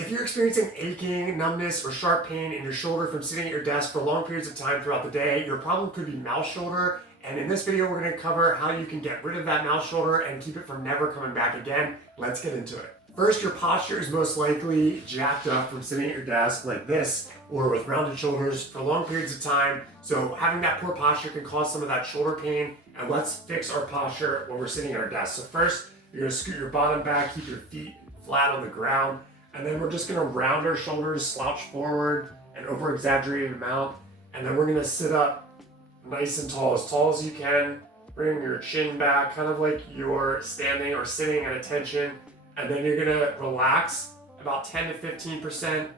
If you're experiencing aching, numbness, or sharp pain in your shoulder from sitting at your desk for long periods of time throughout the day, your problem could be mouse shoulder. And in this video, we're going to cover how you can get rid of that mouse shoulder and keep it from never coming back again. Let's get into it. First, your posture is most likely jacked up from sitting at your desk like this or with rounded shoulders for long periods of time. So having that poor posture can cause some of that shoulder pain. And let's fix our posture when we're sitting at our desk. So first, you're going to scoot your bottom back, keep your feet flat on the ground. And then we're just gonna round our shoulders, slouch forward, and over-exaggerate amount. And then we're gonna sit up nice and tall as you can. Bring your chin back, kind of like you're standing or sitting at attention. And then you're gonna relax about 10 to 15%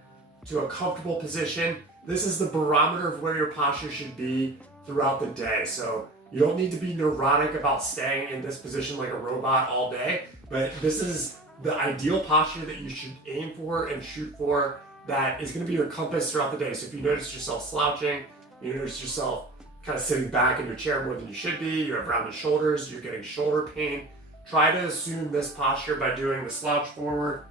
to a comfortable position. This is the barometer of where your posture should be throughout the day. So you don't need to be neurotic about staying in this position like a robot all day, but this is the ideal posture that you should aim for and shoot for that is going to be your compass throughout the day. So if you notice yourself slouching, you notice yourself kind of sitting back in your chair more than you should be, you have rounded shoulders, you're getting shoulder pain, try to assume this posture by doing the slouch forward,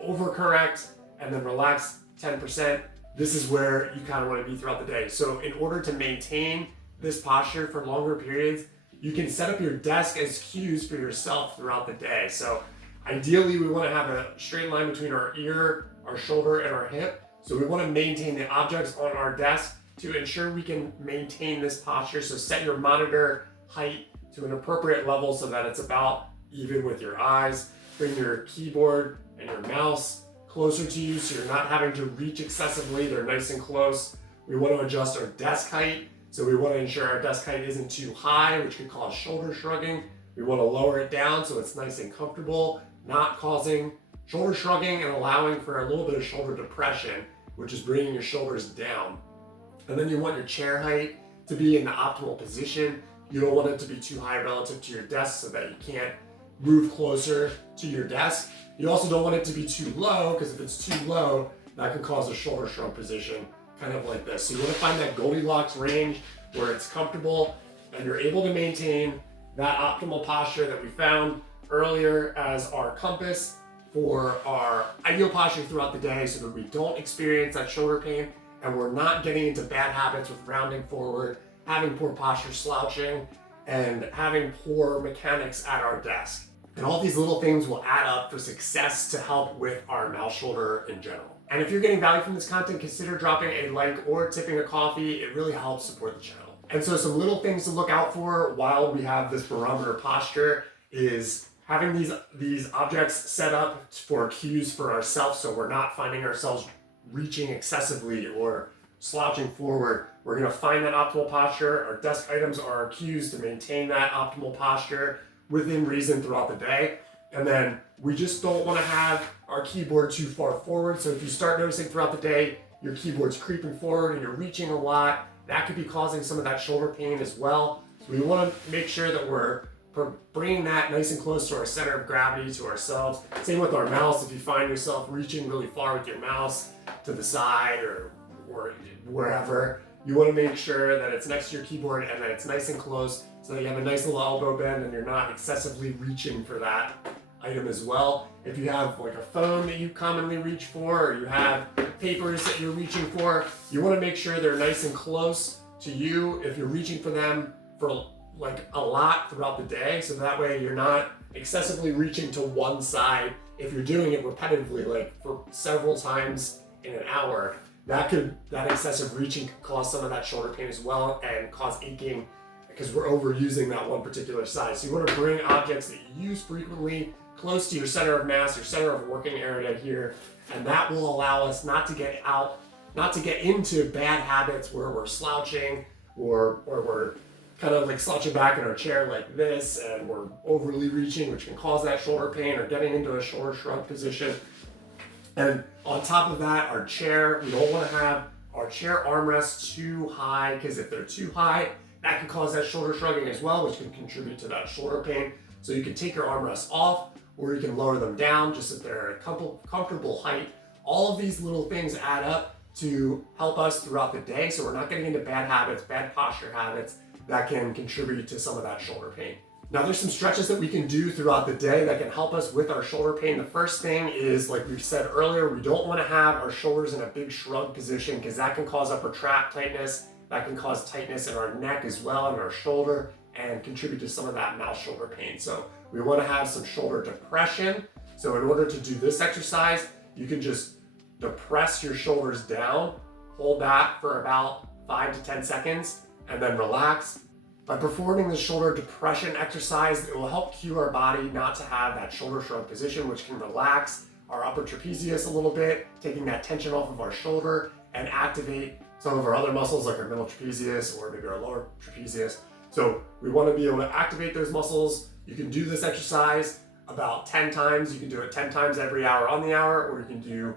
overcorrect, and then relax 10%. This is where you kind of want to be throughout the day. So in order to maintain this posture for longer periods, you can set up your desk as cues for yourself throughout the day. So ideally, we want to have a straight line between our ear, our shoulder, and our hip. So we want to maintain the objects on our desk to ensure we can maintain this posture. So set your monitor height to an appropriate level so that it's about even with your eyes. Bring your keyboard and your mouse closer to you so you're not having to reach excessively. They're nice and close. We want to adjust our desk height. So we want to ensure our desk height isn't too high, which could cause shoulder shrugging. We want to lower it down so it's nice and comfortable, not causing shoulder shrugging and allowing for a little bit of shoulder depression, which is bringing your shoulders down. And then you want your chair height to be in the optimal position. You don't want it to be too high relative to your desk so that you can't move closer to your desk. You also don't want it to be too low, because if it's too low, that can cause a shoulder shrug position, kind of like this. So you want to find that Goldilocks range where it's comfortable and you're able to maintain that optimal posture that we found earlier as our compass for our ideal posture throughout the day so that we don't experience that shoulder pain and we're not getting into bad habits with rounding forward, having poor posture, slouching, and having poor mechanics at our desk. And all these little things will add up for success to help with our mouse shoulder in general. And if you're getting value from this content, consider dropping a like or tipping a coffee. It really helps support the channel. And so some little things to look out for while we have this barometer posture is having these objects set up for cues for ourselves so we're not finding ourselves reaching excessively or slouching forward. We're going to find that optimal posture. Our desk items are our cues to maintain that optimal posture within reason throughout the day. And then we just don't want to have our keyboard too far forward. So if you start noticing throughout the day your keyboard's creeping forward and you're reaching a lot, that could be causing some of that shoulder pain as well. So we want to make sure that we're bringing that nice and close to our center of gravity, to ourselves. Same with our mouse. If you find yourself reaching really far with your mouse to the side or wherever, you want to make sure that it's next to your keyboard and that it's nice and close so that you have a nice little elbow bend and you're not excessively reaching for that item as well. If you have like a phone that you commonly reach for, or you have papers that you're reaching for, you want to make sure they're nice and close to you if you're reaching for them for like a lot throughout the day, so that way you're not excessively reaching to one side. If you're doing it repetitively, like for several times in an hour, that excessive reaching could cause some of that shoulder pain as well and cause aching because we're overusing that one particular side. So you want to bring objects that you use frequently close to your center of mass, your center of working area here, and that will allow us not to get into bad habits where we're slouching or we're kind of like slouching back in our chair like this and we're overly reaching, which can cause that shoulder pain, or getting into a shoulder shrug position. And on top of that, our chair, we don't want to have our chair armrests too high, because if they're too high, that can cause that shoulder shrugging as well, which can contribute to that shoulder pain. So you can take your armrests off, or you can lower them down just at their comfortable height. All of these little things add up to help us throughout the day, so we're not getting into bad habits, bad posture habits that can contribute to some of that shoulder pain. Now there's some stretches that we can do throughout the day that can help us with our shoulder pain. The first thing is, like we said earlier, we don't want to have our shoulders in a big shrug position because that can cause upper trap tightness. That can cause tightness in our neck as well and our shoulder and contribute to some of that mouth shoulder pain. So we want to have some shoulder depression. So in order to do this exercise, you can just depress your shoulders down, hold that for about 5 to 10 seconds, and then relax. By performing the shoulder depression exercise, it will help cue our body not to have that shoulder shrug position, which can relax our upper trapezius a little bit, taking that tension off of our shoulder and activate some of our other muscles like our middle trapezius or maybe our lower trapezius. So we want to be able to activate those muscles. You can do this exercise about 10 times. You can do it 10 times every hour on the hour, or you can do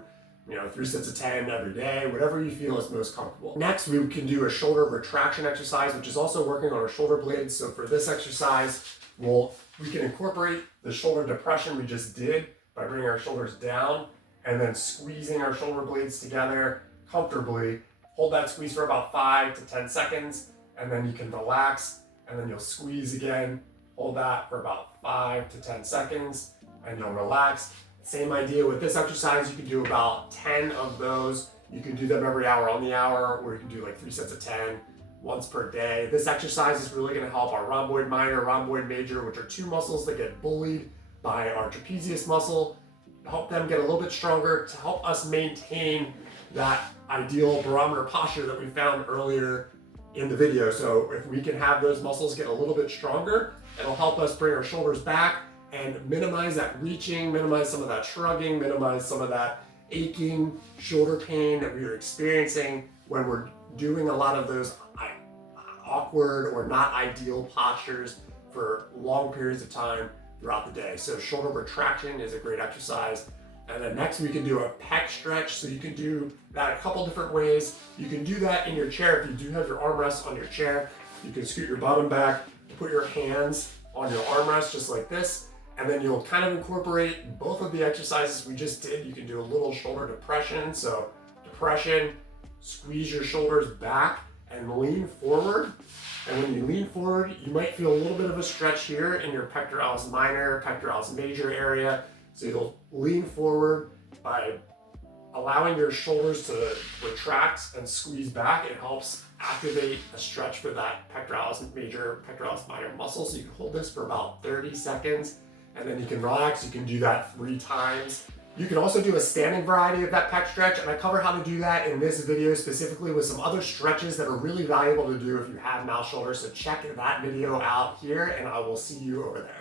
3 sets of 10 every day, whatever you feel is most comfortable. Next, we can do a shoulder retraction exercise, which is also working on our shoulder blades. So for this exercise, we can incorporate the shoulder depression we just did by bringing our shoulders down and then squeezing our shoulder blades together comfortably. Hold that squeeze for about 5 to 10 seconds, and then you can relax, and then you'll squeeze again. Hold that for about 5 to 10 seconds, and you'll relax. Same idea with this exercise. You can do about 10 of those. You can do them every hour on the hour, or you can do like 3 sets of 10 once per day. This exercise is really going to help our rhomboid minor, rhomboid major, which are two muscles that get bullied by our trapezius muscle. Help them get a little bit stronger to help us maintain that ideal barometer posture that we found earlier in the video. So if we can have those muscles get a little bit stronger, it'll help us bring our shoulders back and minimize that reaching, minimize some of that shrugging, minimize some of that aching shoulder pain that we are experiencing when we're doing a lot of those awkward or not ideal postures for long periods of time throughout the day. So shoulder retraction is a great exercise. And then next we can do a pec stretch. So you can do that a couple different ways. You can do that in your chair. If you do have your armrest on your chair, you can scoot your bottom back, put your hands on your armrest just like this, and then you'll kind of incorporate both of the exercises we just did. You can do a little shoulder depression. So depression, squeeze your shoulders back and lean forward. And when you lean forward, you might feel a little bit of a stretch here in your pectoralis minor, pectoralis major area. So you'll lean forward by allowing your shoulders to retract and squeeze back. It helps activate a stretch for that pectoralis major, pectoralis minor muscle. So you can hold this for about 30 seconds and then you can relax. You can do that 3 times. You can also do a standing variety of that pec stretch, and I cover how to do that in this video specifically with some other stretches that are really valuable to do if you have mouth shoulder. So check that video out here and I will see you over there.